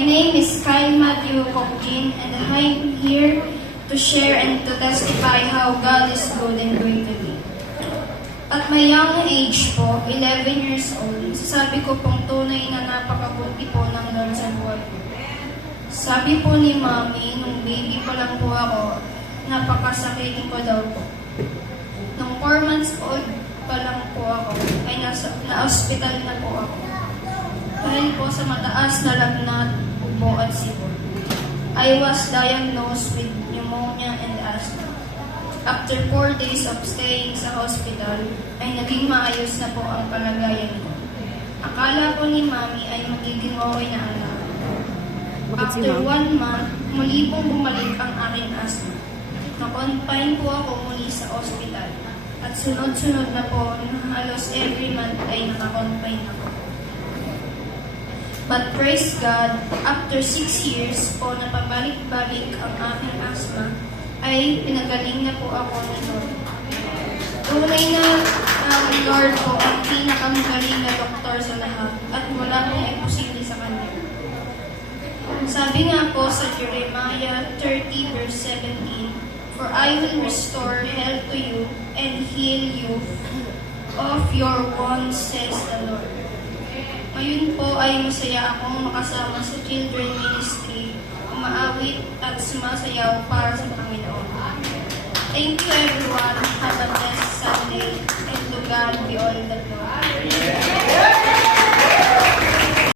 My name is Kyle Matthew Kokjin, and I'm here to share and to testify how God is good and great to me. At my young age po, 11 years old, sabi ko pong tunay na napakabuti po ng Lord sa buhay ko. Sabi po ni Mami, nung baby pa lang po ako, napakasakitin ko daw po. Nung 4 months old pa lang po ako, ay na-hospital na po ako. Dahil po sa mataas na lagnat, ubo at sipon. I was diagnosed with pneumonia and asthma. After 4 days of staying sa hospital, ay naging maayos na po ang kalagayan ko. Akala ko ni Mami ay magiging okay na anak. After 1 month, muli pong bumalik ang aking asthma. Na-confine po ako muli sa hospital. At sunod-sunod na po, halos every month ay naka-confine ako. But praise God, after 6 years po na pabalik-balik ang aking asthma, ay pinagaling na po ako ni Lord. Tunay na ang Lord po ang pinakamagaling na doktor sa lahat at wala pong imposible sa Kanya. Sabi nga po sa Jeremiah 30 verse 17, "For I will restore health to you and heal you of your wounds, says the Lord." Ngayon po ay masaya akong makasama sa Children Ministry, umaawit at sumasayaw para sa Panginoon. Thank you everyone.